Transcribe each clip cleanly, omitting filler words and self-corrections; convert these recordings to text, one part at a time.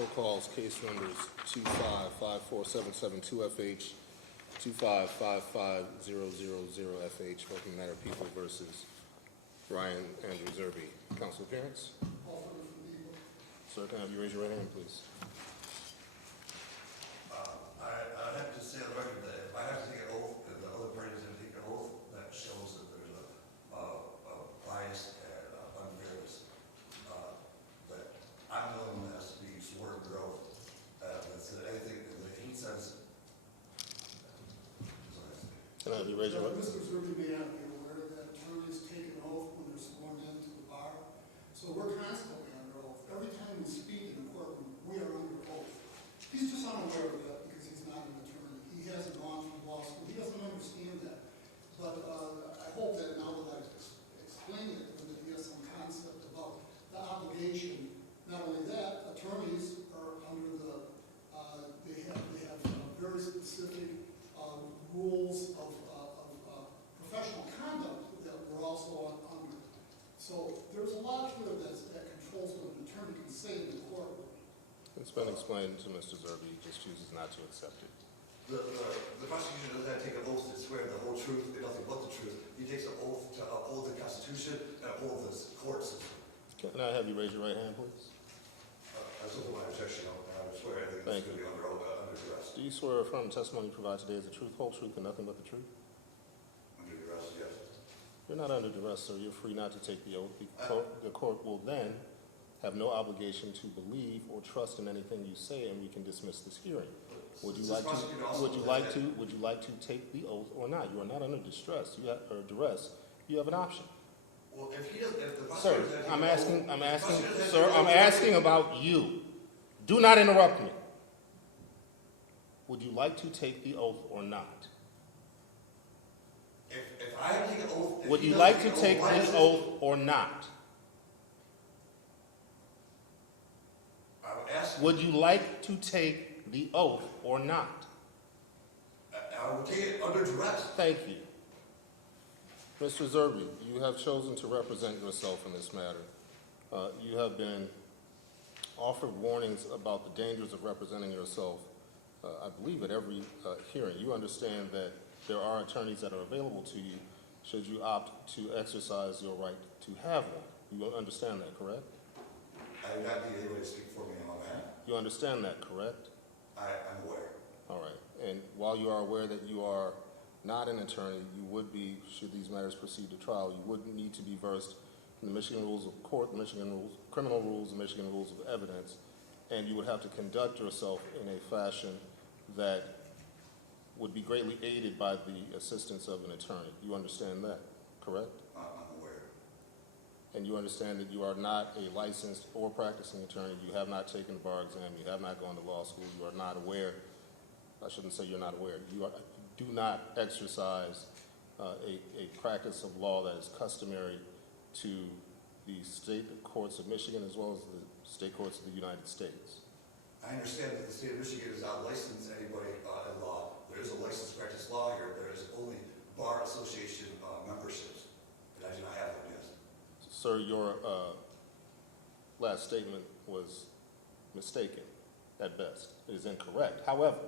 Court calls case numbers 2554772FH, 2555000FH, Working Matter People versus Ryan Andrew Zerbe. Counsel appearance? Sir, can I have you raise your right hand, please? I have to say on the record that if I have to take an oath and the other parties didn't take an oath, that shows that there's a bias and unfairness. But I'm the one that has to be sworn under oath. That said anything in any sense. Can I have you raise your right hand? Mr. Zerbe may not be aware that attorneys take an oath when they're sworn into the bar. So we're constantly under oath. Every time we speak in a courtroom, we are under oath. He's just unaware of that because he's not an attorney. He hasn't gone through law school. He doesn't understand that. But I hope that now that I've explained it, that he has some concept about the obligation. Not only that, attorneys are under the, they have very specific rules of professional conduct that we're also under. So there's a lot here that controls what an attorney can say in the courtroom. It's been explained to Mr. Zerbe. He just chooses not to accept it. The prosecution doesn't have to take an oath to swear the whole truth and nothing but the truth. He takes an oath to uphold the Constitution and uphold the court system. Can I have you raise your right hand, please? I still have my objection. I would swear everything is going to be under duress. Do you swear or affirm the testimony you provide today is the truth, whole truth, and nothing but the truth? Under duress, yes. You're not under duress, sir. You're free not to take the oath. The court will then have no obligation to believe or trust in anything you say, and we can dismiss this hearing. Would you like to take the oath or not? You are not under distress. Duress. You have an option. Well, if he doesn't, if the Sir, prosecutor I'm asking about you. Do not interrupt me. Would you like to take the oath or not? If I have to take an oath, Would you like to take the oath or not? I would ask. Would you like to take the oath or not? I would take it under duress. Thank you. Mr. Zerbe, you have chosen to represent yourself in this matter. You have been offered warnings about the dangers of representing yourself, I believe, at every hearing. You understand that there are attorneys that are available to you should you opt to exercise your right to have one. You understand that, correct? I do not need anybody to speak for me on that. You understand that, correct? I'm aware. All right. And while you are aware that you are not an attorney, you would be, should these matters proceed to trial, you would need to be versed in the Michigan rules of court, the Michigan rules, criminal rules, the Michigan rules of evidence, and you would have to conduct yourself in a fashion that would be greatly aided by the assistance of an attorney. You understand that, correct? I'm aware. And you understand that you are not a licensed or practicing attorney. You have not taken the bar exam. You have not gone to law school. You are not aware. I shouldn't say you're not aware. You do not exercise a practice of law that is customary to the state courts of Michigan as well as the state courts of the United States. I understand that the state of Michigan does not license anybody in law. There is a licensed practice law here. There is only bar association memberships, and I do not have them, yes. Sir, your last statement was mistaken at best. It is incorrect. However,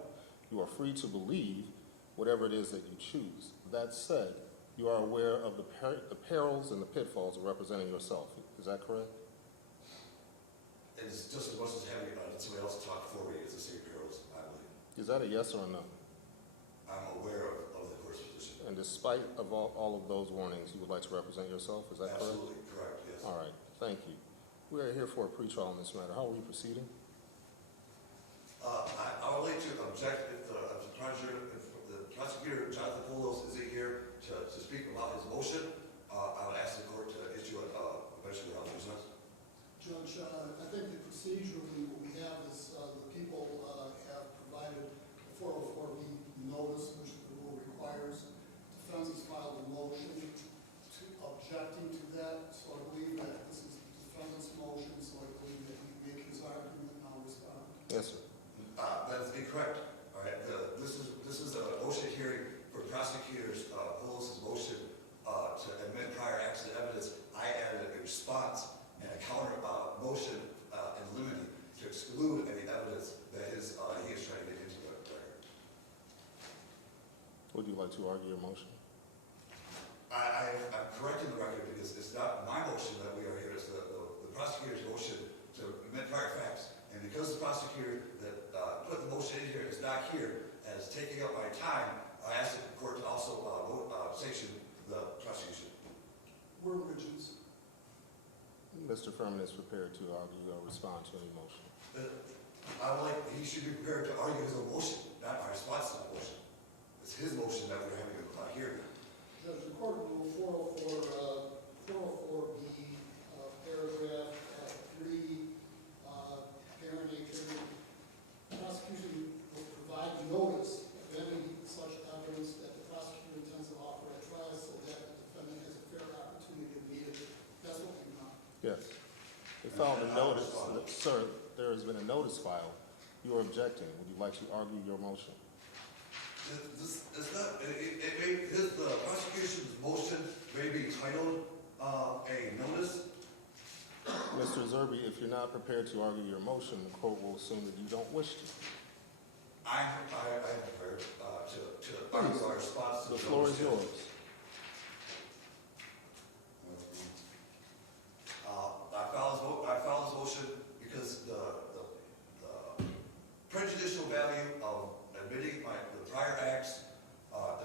you are free to believe whatever it is that you choose. That said, you are aware of the perils and the pitfalls of representing yourself. Is that correct? It's just as much as having somebody else talk for me is the same perils, I believe. Is that a yes or a no? I'm aware of the court's position. And despite of all of those warnings, you would like to represent yourself? Is that correct? Absolutely correct, yes. All right. Thank you. We are here for a pretrial on this matter. How are we proceeding? I would like to object if the prosecutor, Jonathan Poulos, isn't here to speak about his motion. I would ask the court to issue a measure of resistance. Judge, I think that procedurally what we have is the people have provided a 404B notice, which the rule requires. Defense has filed a motion objecting to that, so I believe that this is the defendant's motion, so I believe that he can make his argument and I'll respond. Yes, sir. That is incorrect. All right. This is a motion hearing for prosecutors. Poulos' motion to admit prior accident evidence. I added a response and a counter motion in limine to exclude any would you like to argue your motion? I'm correcting the record because it's not my motion that we are here, it's the prosecutor's motion to admit prior facts. And because the prosecutor that put the motion in here is not here, as taking up my time, I ask the court to also sanction the prosecution. We're Richards. Mr. Furman is prepared to argue or respond to any motion. I would like, he should be prepared to argue his own motion, not my response to the motion. It's his motion that we're having a hearing. Judge, the court rule 404B, paragraph 3, parent attorney, prosecution will provide notice of any such evidence that the prosecutor intends to offer at trial so that the defendant has a fair opportunity to meet it. That's what we want. Yes. They filed a notice. Sir, there has been a notice filed. You are objecting. Would you like to argue your motion? It's not, the prosecution's motion may be titled a notice. Mr. Zerbe, if you're not prepared to argue your motion, the court will assume that you don't wish to. I'm prepared to argue our response to The floor is yours. I filed this motion because the prejudicial value of admitting the prior acts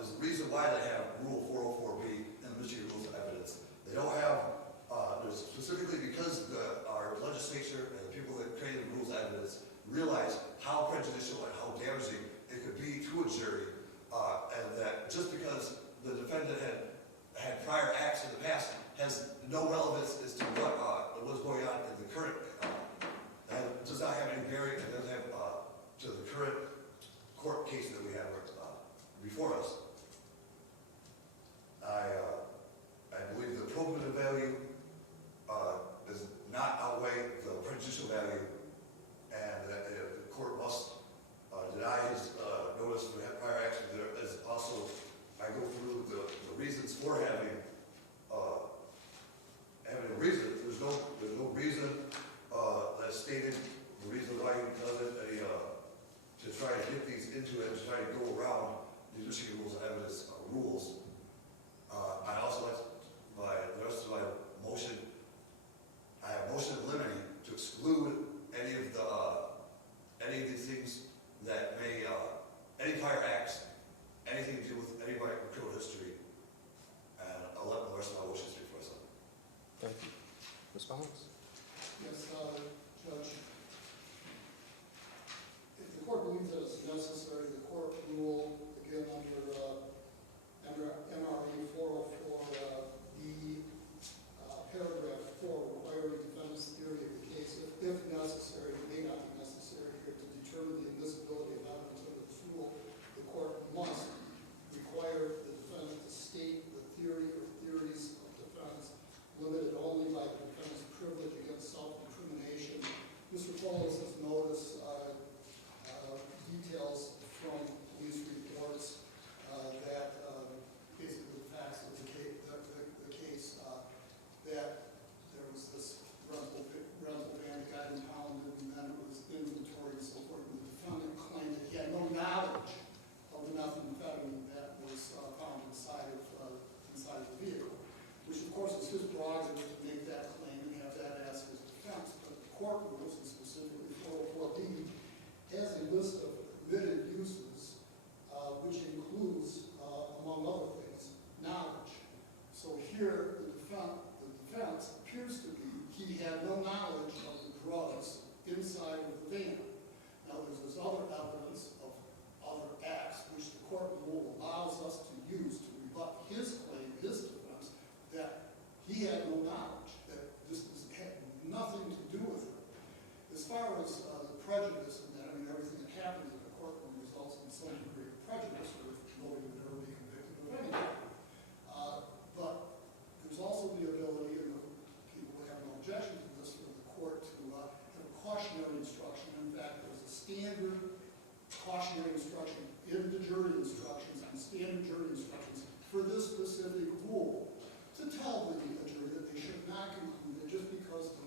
is the reason why they have Rule 404B in the Michigan Rules of Evidence. They don't have, specifically because our legislature and the people that created the Rules of Evidence realize how prejudicial and how damaging it could be to a jury, and that just because the defendant had prior acts in the past has no relevance as to what's going on in the current, and does not have any bearing, and doesn't have to the current court case that we have before us. I believe the probative value does not outweigh the prejudicial value, and that the court must deny his notice for prior action. There is also, I go through the reasons for having a reason. There's no reason that's stated. The reason why he does it, to try to get these into it, to try to go around the Michigan Rules of Evidence rules. I also like the rest of my motion. I have motion limiting to exclude any of these things that may any prior acts, anything to do with anybody with criminal history, and I'll let the rest of my motion speak for itself. Thank you. Response? Yes, Judge. If the court believes that it's necessary, the court rule, again, under NRA 404B, paragraph 4, requiring defendant's theory of the case, if necessary, it may not be necessary here to determine the admissibility of evidence under this rule, the court must require the defendant to state the theory or theories of defense limited only by the defendant's privilege against self-incrimination. Mr. Follis has noticed details from police reports that basically the facts of the case, that there was this rental van that got impounded, and then it was inventory and so forth, and the defendant claimed that he had no knowledge of the methamphetamine that was found inside of the vehicle, which of course is his prerogative to make that claim and have that as his defense. But the court rules, and specifically 404B, has a list of permitted uses, which includes, among other things, knowledge. So here, the defense appears to be he had no knowledge of the drugs inside of the van. Now, there's this other evidence of other acts, which the court rule allows us to use to rebut his claim, his defense, that he had no knowledge, that this had nothing to do with it. As far as the prejudice and that, I mean, everything that happens in the courtroom results in some degree of prejudice, or nobody would ever be convicted of anything. But there's also the ability, and people would have no objection to this, for the court to have a cautionary instruction. In fact, there's a standard cautionary instruction in the jury instructions and standard jury instructions for this specific rule to tell the jury that they should not conclude that just because the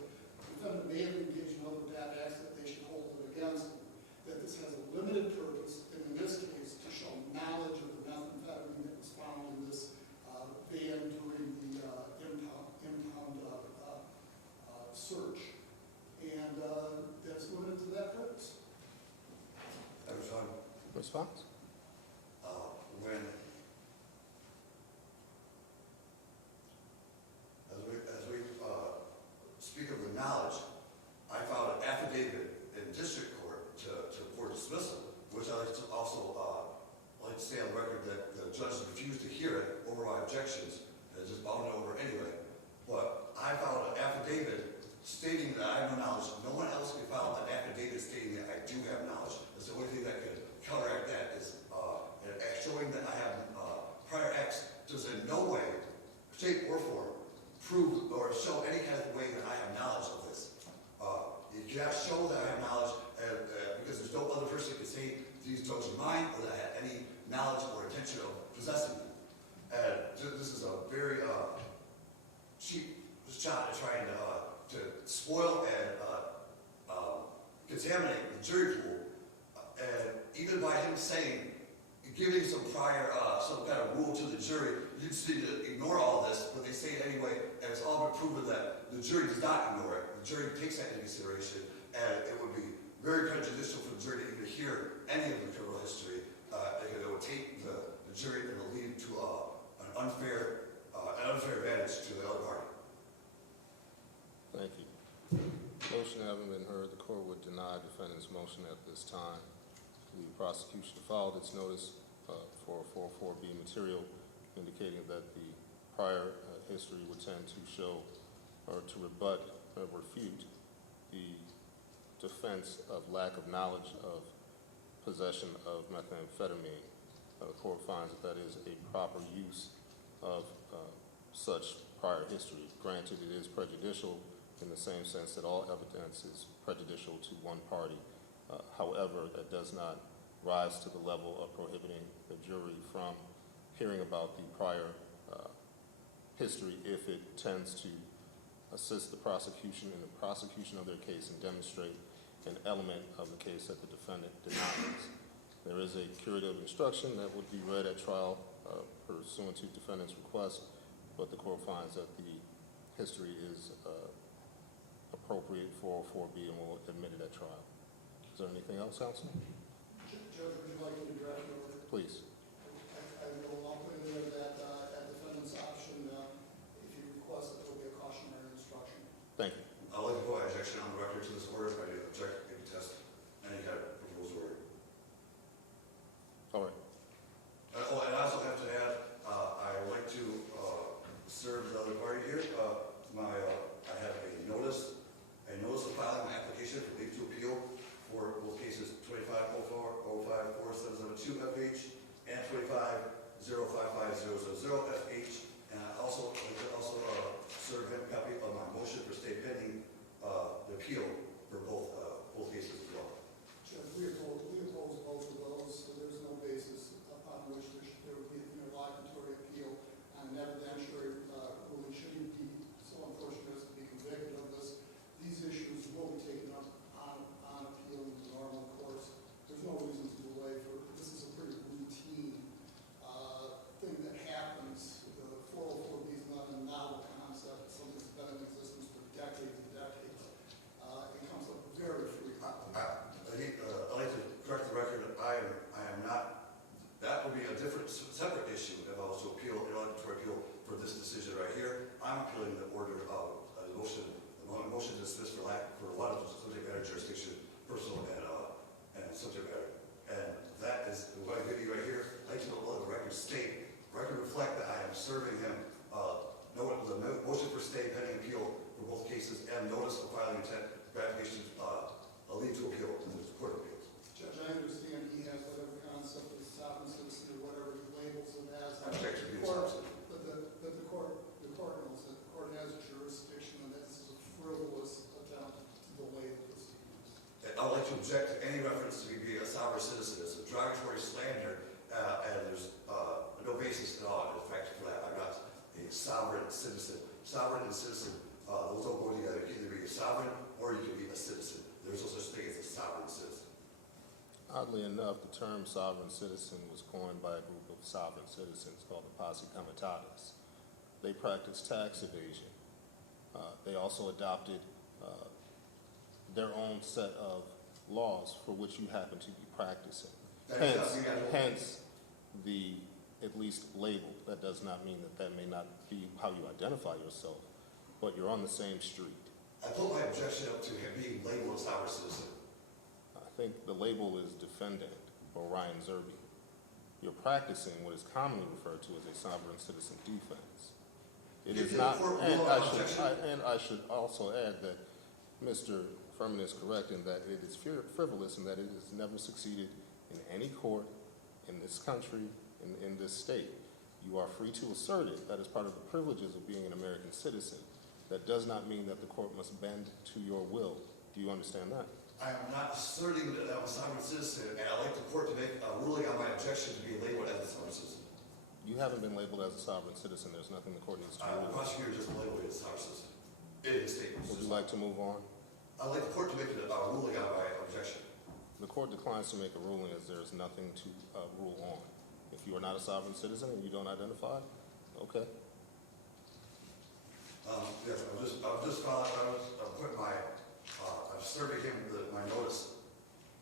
defendant may have engaged in other bad acts that they should hold it against them, that this has a limited purpose, and in this case, to show knowledge of the methamphetamine Response? When, as we speak of the knowledge, I filed an affidavit in district court for dismissal, which I like to also like to say on record that the judge refused to hear it over my objections, and just bound it over anyway. But I filed an affidavit stating that I have no knowledge. No one else can file an affidavit stating that I do have knowledge. That's the only thing that could counteract that is showing that I have prior acts does in no way, shape or form, prove or show any kind of way that I have knowledge of this. You cannot show that I have knowledge because there's no other person who can say these drugs are mine or that I have any knowledge or intention of possessing them. And this is a very cheap shot at trying to spoil and contaminate the jury pool. And even by him saying, giving some prior, some kind of rule to the jury, you just need to ignore all this, but they say it anyway, and it's all been proven that the jury does not ignore it. The jury takes that into consideration, and it would be very prejudicial for the jury to even hear any of the criminal history. It would take the jury and it will lead to an unfair advantage to the other party. Thank you. Motion having been heard, the court would deny defendant's motion at this time. The prosecution filed its notice for 404B material, indicating that the prior history would tend to show or to rebut or refute the defense of lack of knowledge of possession of methamphetamine. The court finds that that is a proper use of such prior history. Granted, it is prejudicial in the same sense that all evidence is prejudicial to one party. However, that does not rise to the level of prohibiting the jury from hearing about the prior history if it tends to assist the prosecution in the prosecution of their case and demonstrate an element of the case that the defendant denies. There is a curative instruction that would be read at trial pursuant to defendant's request, but the court finds that the history is appropriate for 404B and will admit it at trial. Is there anything else, counsel? Judge, would you like me to draft it over? Please. I'll put in there that at defendant's option, if you request that there will be a cautionary instruction. Thank you. I'd like to put an objection on the record to this order if I do object and contest any kind of proposed order. All right. Oh, and I also have to add, I would like to serve the other party here. I have a notice of filing my application for leave to appeal for both cases 25-05-4-772 FH and 25-055-000 FH. And I also serve him a copy of my motion for stay pending the appeal for both cases as well. Judge, we oppose both of those, so there's no basis upon which there would be an interlocutory appeal on an evidentiary ruling. Should he be so unfortunate as to be convicted of this, these issues will be taken up on appeal in the normal course. There's no reason to delay this is a pretty routine thing that happens. The 404B is not a novel concept. It's something that's been in existence for decades and decades. It comes up very frequently. I'd like to correct the record. I am not. That would be a different, separate issue if I was to appeal, interlocutory appeal for this decision right here. I'm appealing the order of the motion to dismiss for one of subject matter jurisdiction, personal and subject matter. And that is what I give you right here. I'd like to let the record state, reflect that I am serving him the motion for stay pending appeal for both cases and notice of filing intent, gratification, a leave to appeal in the Court of Appeals. Judge, I understand he has whatever concept of sovereign citizen or whatever he labels it as. I object to being But sovereign. the court knows that the court has jurisdiction and that this is a frivolous attempt to delay the proceedings. I'd like to object to any reference to me being a sovereign citizen. It's a derogatory slander, and there's no basis at all, in fact, for that. I'm not a sovereign citizen. Sovereign and citizen, those don't go together. You can either be a sovereign or you can be a citizen. There's no such thing as a sovereign citizen. Oddly enough, the term sovereign citizen was coined by a group of sovereign citizens called the Posse Comitatus. They practiced tax evasion. They also adopted their own set of laws for which you happen to be practicing. Hence, the at least label. That does not mean that that may not be how you identify yourself, but you're on the same street. I put my objection up to him being labeled a sovereign citizen. I think the label is defendant Orion Zerbe. You're practicing what is commonly referred to as a sovereign citizen defense. It is not, and I should also add that Mr. Furman is correct in that it is frivolous and that it has never succeeded in any court in this country, in this state. You are free to assert it. That is part of the privileges of being an American citizen. That does not mean that the court must bend to your will. Do you understand that? I am not asserting that I'm a sovereign citizen, and I'd like the court to make a ruling on my objection to be labeled as a sovereign citizen. You haven't been labeled as a sovereign citizen. There's nothing the court needs to The do. prosecutor just labeled me as a sovereign citizen. In his statement. Would you like to move on? I'd like the court to make a ruling on my objection. The court declines to make a ruling as there is nothing to rule on. If you are not a sovereign citizen and you don't identify, okay. Yes, I'm putting my, I'm serving him my notice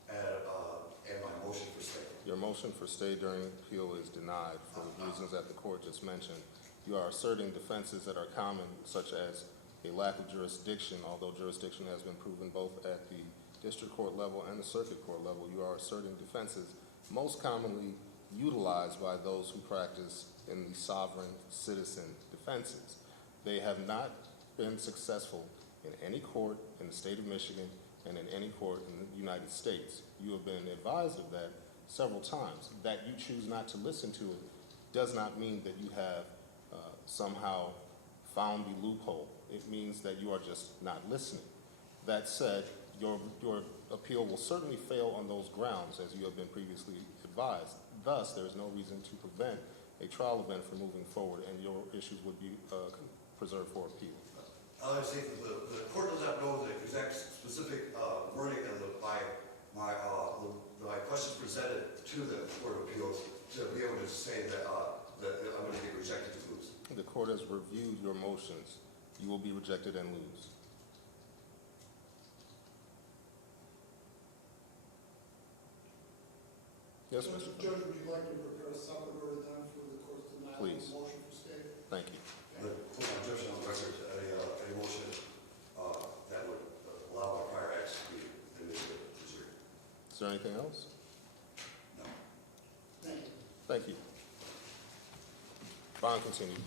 and my motion for stay. Your motion for stay during appeal is denied for the reasons that the court just mentioned. You are asserting defenses that are common, such as a lack of jurisdiction, although jurisdiction has been proven both at the district court level and the circuit court level. You are asserting defenses most commonly utilized by those who practice in the sovereign citizen defenses. They have not been successful in any court in the state of Michigan and in any court in the United States. You have been advised of that several times. That you choose not to listen to it does not mean that you have somehow found the loophole. It means that you are just not listening. That said, your appeal will certainly fail on those grounds, as you have been previously advised. Thus, there is no reason to prevent a trial event from moving forward, and your issues would be preserved for appeal. I say the court does not know the exact specific wording of my questions presented to the Court of Appeals to be able to say that I'm going to get rejected to lose. The court has reviewed your motions. You will be rejected and lose. Yes, Mr. Judge, would you like to prepare a separate order then for the court's denial of Please. the motion for stay? Thank you. But put my objection on the record, a motion that would allow my prior acts to be preserved. Is there anything else? No. Thank you. Thank you. Bond continued.